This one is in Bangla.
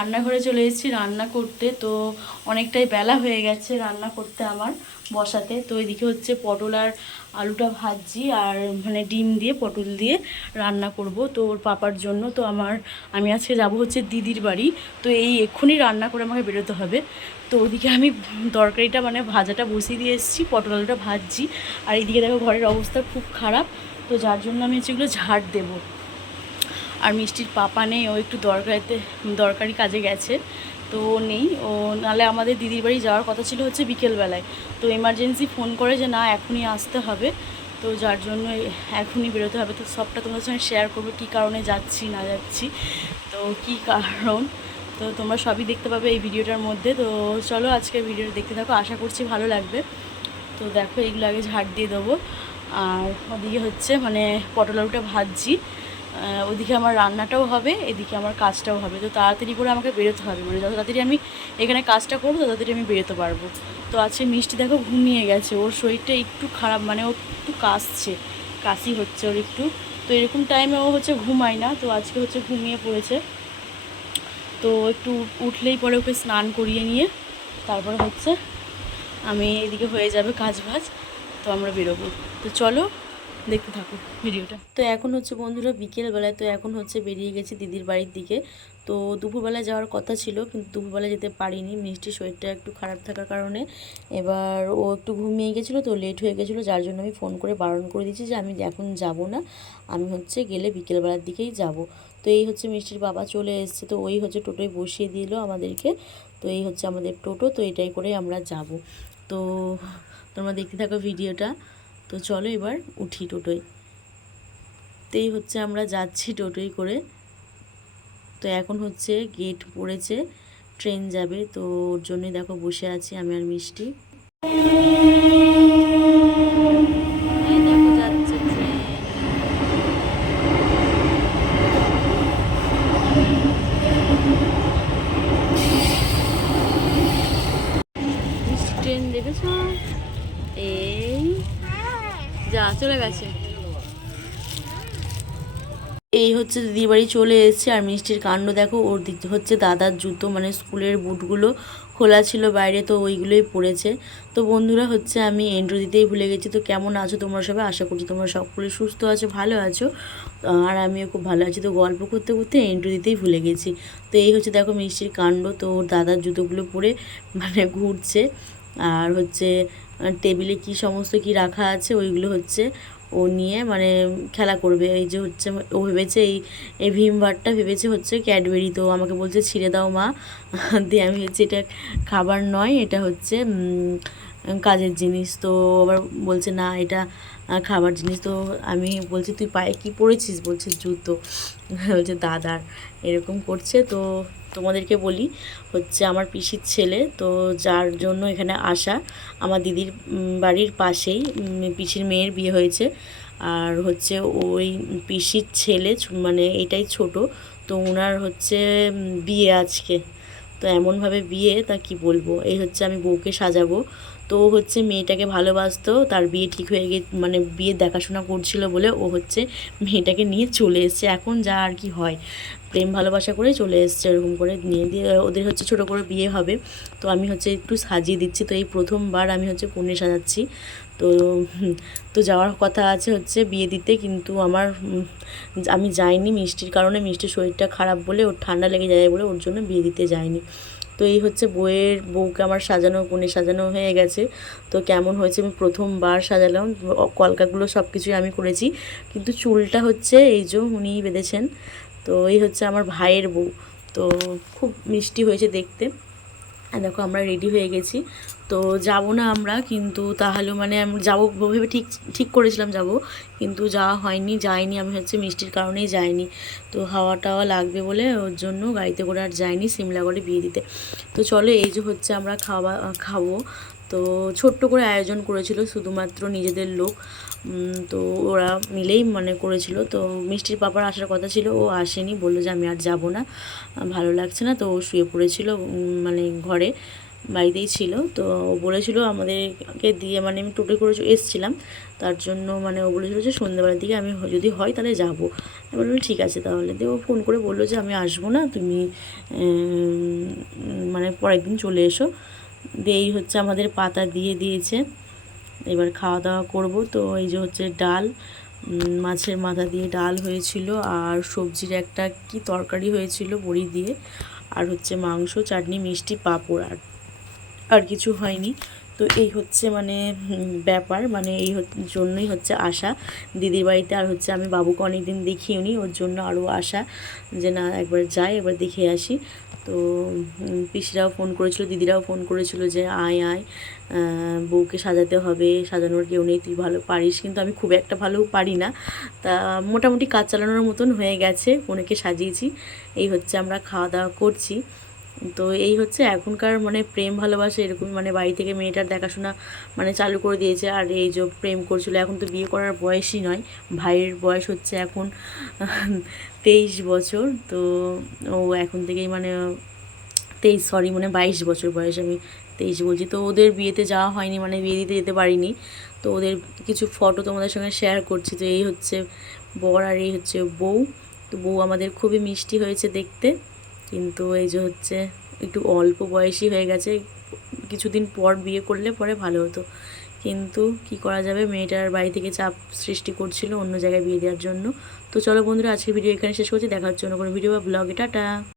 রান্নাঘরে চলে এসেছি রান্না করতে, তো অনেকটাই বেলা হয়ে গেছে রান্না করতে আমার বসাতে। তো এদিকে হচ্ছে পটল আর আলুটা ভাজছি আর মানে ডিম দিয়ে পটল দিয়ে রান্না করব তো ওর পাপার জন্য। তো আমার, আমি আজকে যাব হচ্ছে দিদির বাড়ি, তো এই এক্ষুনি রান্না করে আমাকে বেরোতে হবে। তো ওদিকে আমি তরকারিটা মানে ভাজাটা বসিয়ে দিয়ে এসেছি, পটল আলুটা ভাজছি। আর এইদিকে দেখো ঘরের অবস্থা খুব খারাপ, তো যার জন্য আমি হচ্ছে এগুলো ঝাড় দেবো। আর মিষ্টির পাপা নেই, ও একটু দরকারিতে, দরকারি কাজে গেছে, তো ও নেই। ও নাহলে আমাদের দিদির বাড়ি যাওয়ার কথা ছিল হচ্ছে বিকেলবেলায়। তো এমার্জেন্সি ফোন করে যে, না, এখনই আসতে হবে। তো যার জন্য এখনই বেরোতে হবে। তো সবটা তোমাদের সঙ্গে শেয়ার করব, কী কারণে যাচ্ছি, না যাচ্ছি। তো কী কারণ? তো তোমরা সবই দেখতে পাবে এই ভিডিওটার মধ্যে। তো চলো আজকে ভিডিওটা দেখতে থাকো, আশা করছি ভালো লাগবে। তো দেখো, এগুলো আগে ঝাড় দিয়ে দেবো। আর ওদিকে হচ্ছে মানে পটল আলুটা ভাজছি। ওদিকে আমার রান্নাটাও হবে, এদিকে আমার কাজটাও হবে। তো তাড়াতাড়ি করে আমাকে বেরোতে হবে মানে যত তাড়াতাড়ি আমি এখানে কাজটা করব, তত তাড়াতাড়ি আমি বেরোতে পারব। তো আজকে মিষ্টি দেখো ঘুমিয়ে গেছে। ওর শরীরটা একটু খারাপ মানে ও একটু কাশছে, কাশি হচ্ছে ওর একটু। তো এরকম টাইমে ও হচ্ছে ঘুমায় না। তো আজকে হচ্ছে ঘুমিয়ে পড়েছে। তো একটু উঠলেই পরে ওকে স্নান করিয়ে নিয়ে তারপরে হচ্ছে আমি এদিকে হয়ে যাবে কাজ বাজ। তো আমরা বেরোবো। তো চলো দেখতে থাকো ভিডিওটা। তো এখন হচ্ছে বন্ধুরা বিকেলবেলায় তো এখন হচ্ছে বেরিয়ে গেছি দিদির বাড়ির দিকে। তো দুপুরবেলায় যাওয়ার কথা ছিল কিন্তু দুপুরবেলায় যেতে পারিনি। মিষ্টির শরীরটা একটু খারাপ থাকার কারণে এবার ও একটু ঘুমিয়ে গেছিল তো লেট হয়ে গেছিল, যার জন্য আমি ফোন করে বারণ করে দিয়েছি যে আমি এখন যাব না। আমি হচ্ছে গেলে বিকেলবেলার দিকেই যাব। তো এই হচ্ছে মিষ্টির বাবা চলে এসেছে তো ওই হচ্ছে টোটোয় বসিয়ে দিল আমাদেরকে। তো এই হচ্ছে আমাদের টোটো, তো এটাই করে আমরা যাব। তো তোমরা দেখতে থাকো ভিডিওটা। তো চলো এবার উঠি টোটোয়। তো এই হচ্ছে আমরা যাচ্ছি টোটোয় করে। তো এখন হচ্ছে গেট পড়েছে ট্রেন যাবে। তো ওর জন্যই দেখো বসে আছি আমি আর মিষ্টি। ট্রেন দেখেছ? এই যা, চলে গেছে। এই হচ্ছে দিদির বাড়ি চলে এসেছে, আর মিষ্টির কাণ্ড দেখো, ওর হচ্ছে দাদার জুতো মানে স্কুলের বুটগুলো খোলা ছিল বাইরে, তো ওইগুলোই পড়েছে তো বন্ধুরা, হচ্ছে আমি এন্ট্রো দিতেই ভুলে গেছি, তো কেমন আছো তোমরা সবাই? আশা করছি তোমরা সকলে সুস্থ আছো, ভালো আছো, আর আমিও খুব ভালো আছি। তো গল্প করতে করতে এন্ট্রো দিতেই ভুলে গেছি। তো এই হচ্ছে দেখো মিষ্টির কাণ্ড, তো ওর দাদার জুতোগুলো পরে মানে ঘুরছে। আর হচ্ছে টেবিলে কি সমস্ত কি রাখা আছে ওইগুলো হচ্ছে ও নিয়ে মানে খেলা করবে। এই যে হচ্ছে ও ভেবেছে এই এই ভীমবারটা ভেবেছে হচ্ছে ক্যাডবেরি তো আমাকে বলছে, ছিঁড়ে দাও মা। দিয়ে আমি হচ্ছে, এটা খাবার নয়, এটা হচ্ছে কাজের জিনিস। তো আবার বলছে, না, এটা খাবার জিনিস তো আমি বলছি, তুই পায়ে কি পরেছিস বলছে, জুতো। বলছে দাদার এরকম করছে। তো তোমাদেরকে বলি, হচ্ছে আমার পিসির ছেলে, তো যার জন্য এখানে আসা, আমার দিদির বাড়ির পাশেই পিসির মেয়ের বিয়ে হয়েছে। আর হচ্ছে ওই পিসির ছেলে মানে এটাই ছোট, তো ওনার হচ্ছে বিয়ে আজকে। তো এমনভাবে বিয়ে, তা কি বলব? এই হচ্ছে আমি বউকে সাজাবো। তো হচ্ছে মেয়েটাকে ভালোবাসতো, তার বিয়ে ঠিক হয়ে গিয়ে মানে বিয়ে দেখাশোনা করছিল বলে ও হচ্ছে মেয়েটাকে নিয়ে চলে এসছে। এখন যা আর কি হয়। প্রেম ভালোবাসা করে চলে এসছে এরকম করে নিয়ে দিয়ে ওদের হচ্ছে ছোটো করে বিয়ে হবে। তো আমি হচ্ছে একটু সাজিয়ে দিচ্ছি। তো এই প্রথমবার আমি হচ্ছে কনে সাজাচ্ছি। তো তো যাওয়ার কথা আছে হচ্ছে বিয়ে দিতে। কিন্তু আমার আমি যাইনি মিষ্টির কারণে। মিষ্টির শরীরটা খারাপ বলে ওর ঠান্ডা লেগে যায় বলে ওর জন্য বিয়ে দিতে যায়নি তো এই হচ্ছে বইয়ের বউকে আমার সাজানো গুণে সাজানো হয়ে গেছে। তো কেমন হয়েছে আমি প্রথমবার সাজালাম। কলকাগুলো সব কিছুই আমি করেছি। কিন্তু চুলটা হচ্ছে এই যে উনি বেঁধেছেন। তো এই হচ্ছে আমার ভাইয়ের বউ। তো খুব মিষ্টি হয়েছে দেখতে। আর দেখো আমরা রেডি হয়ে গেছি। তো যাব না আমরা, কিন্তু তাহলে মানে আমি যাব ভেবে ঠিক ঠিক করেছিলাম যাব, কিন্তু যাওয়া হয়নি, যাইনি, আমি হচ্ছে মিষ্টির কারণেই যাইনি। তো হাওয়া টাওয়া লাগবে বলে ওর জন্য গাড়িতে করে আর যাইনি সিমলাগড়ে বিয়ে দিতে। তো চলো এই যে হচ্ছে আমরা খাওয়া, খাব। তো ছোট্ট করে আয়োজন করেছিল শুধুমাত্র নিজেদের লোক। তো ওরা মিলেই মানে করেছিল। তো মিষ্টির পাপার আসার কথা ছিল, ও আসেনি, বলল যে আমি আর যাব না। ভালো লাগছে না, তো ও শুয়ে পড়েছিল মানে ঘরে, বাড়িতেই ছিল। তো ও বলেছিল আমাদেরকে দিয়ে মানে আমি টোটো করে এসছিলাম। তার জন্য মানে ও বলেছিল যে সন্ধ্যেবেলার দিকে আমি যদি হয় তাহলে যাব। আমি বললাম, ঠিক আছে তাহলে। দিয়ে ও ফোন করে বলল যে আমি আসব না, তুমি মানে পরের দিন চলে এসো। দিয়ে এই হচ্ছে আমাদের পাতা দিয়ে দিয়েছে। এবার খাওয়া দাওয়া করব। তো এই যে হচ্ছে ডাল মাছের মাথা দিয়ে ডাল হয়েছিল আর সবজির একটা কি তরকারি হয়েছিল বড়ি দিয়ে, আর হচ্ছে মাংস, চাটনি, মিষ্টি, পাঁপড়, আর আর কিছু হয়নি। তো এই হচ্ছে মানে ব্যাপার। মানে এই জন্যই হচ্ছে আশা। দিদির বাড়িতে আর হচ্ছে আমি বাবুকে অনেকদিন দেখিওনি ওর জন্য আরও আশা যে না, একবার যাই, একবার দেখে আসি। তো পিসিরাও ফোন করেছিল, দিদিরাও ফোন করেছিল যে আয় আয় বউকে সাজাতে হবে, সাজানোর কেউ নেই, তুই ভালো পারিস। কিন্তু আমি খুব একটা ভালো পারি না। তা মোটামুটি কাজ চালানোর মতন হয়ে গেছে, ফোনেকে সাজিয়েছি। এই হচ্ছে আমরা খাওয়া দাওয়া করছি। তো এই হচ্ছে এখনকার মানে প্রেম ভালোবাসা এরকম মানে বাড়ি থেকে মেয়েটার দেখাশোনা মানে চালু করে দিয়েছে। আর এই যে প্রেম করছিল, এখন তো বিয়ে করার বয়সই নয়, ভাইয়ের বয়স হচ্ছে এখন তেইশ বছর। তো ও এখন থেকেই মানে তেইশ সরি মানে বাইশ বছর বয়স আমি তেইশ বলছি। তো ওদের বিয়েতে যাওয়া হয়নি মানে বিয়ে দিতে যেতে পারিনি। তো ওদের কিছু ফটো তোমাদের সঙ্গে শেয়ার করছি। তো এই হচ্ছে বর আর এই হচ্ছে বউ। তো বউ আমাদের খুবই মিষ্টি হয়েছে দেখতে। কিন্তু এই যে হচ্ছে একটু অল্প বয়সী হয়ে গেছে, কিছুদিন পর বিয়ে করলে পরে ভালো হতো। কিন্তু কি করা যাবে, মেয়েটার বাড়ি থেকে চাপ সৃষ্টি করছিল অন্য জায়গায় বিয়ে দেওয়ার জন্য। তো চলো বন্ধুরা আজকে ভিডিও এখানে শেষ করছি। দেখার জন্য কোনো ভিডিও বা ব্লগে। টাটা!